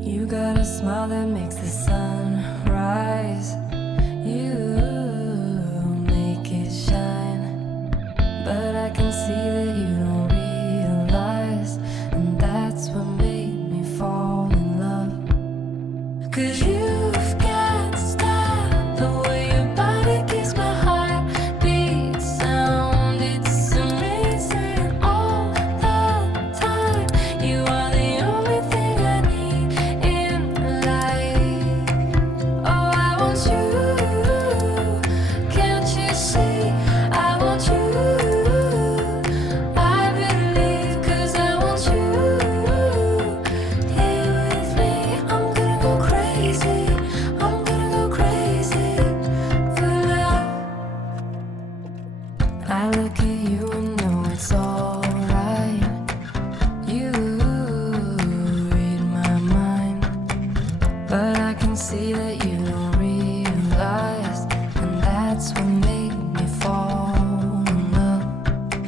You got a smile that makes the sun rise. You make it shine. But I can see that you don't realize, and that's what made me fall in love. 'Cause you've got style, the way your body keeps my heart beat sound. It's amazing all the time. You are the only thing I need in life. Oh, I want you. Can't you see? I want you. I believe 'cause I want you. Here with me, I'm gonna go crazy. I'm gonna go crazy for love. I look at you and know it's alright. You read my mind, but I can see that you don't realize, and that's what made me fall in love.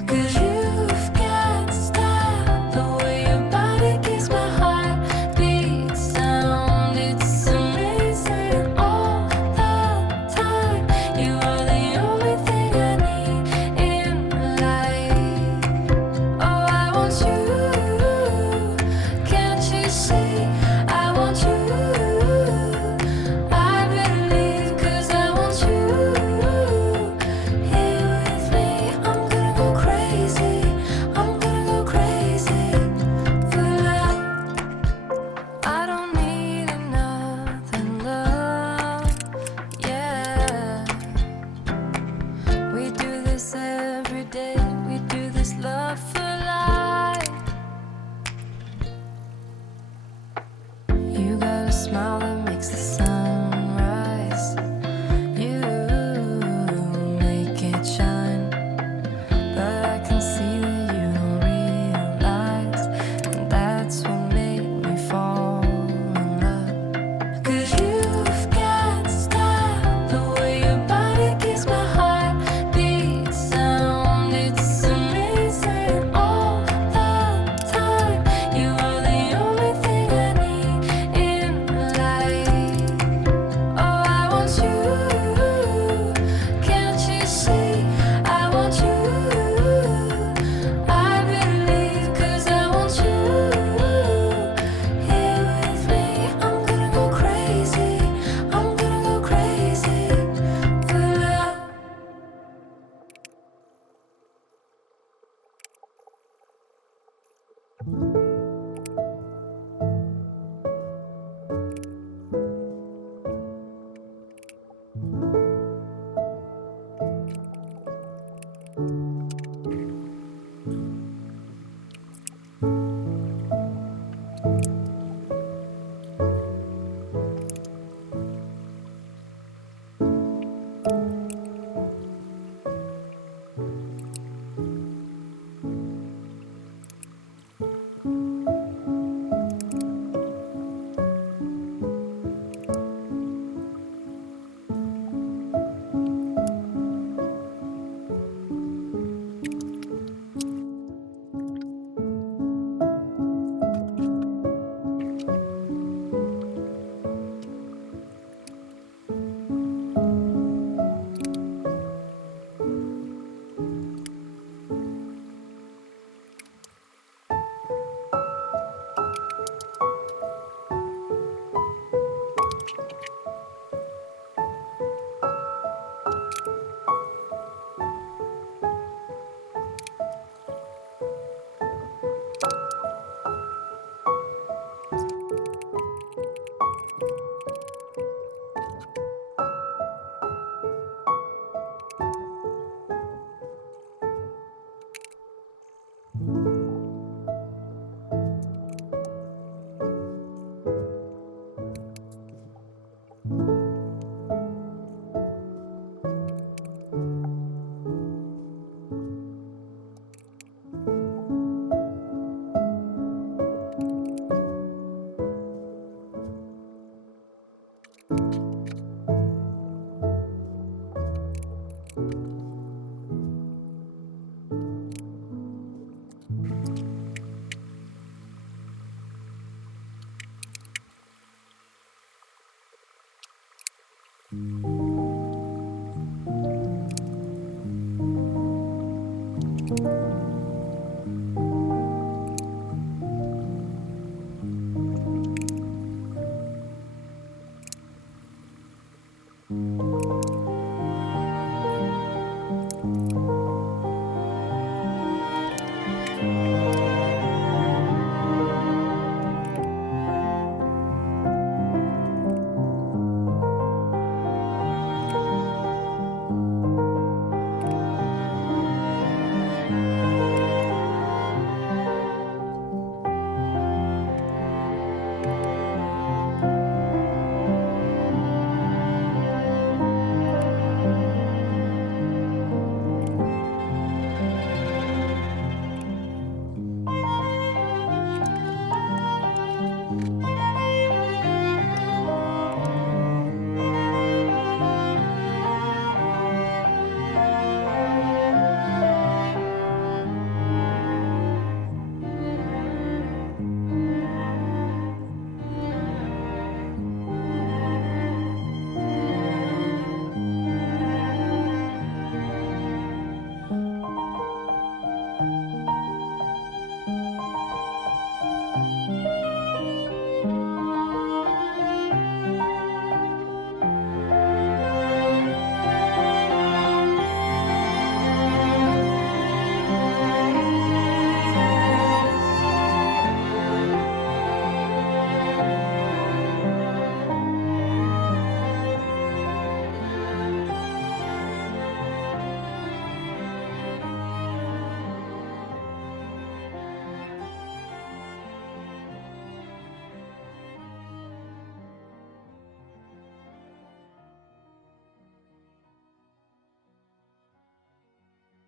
'Cause you've got style, the way your body keeps my heart beat sound. It's amazing all the time. You are the only thing I need in life. Oh, I want you. Can't you see? I want you. I believe 'cause I want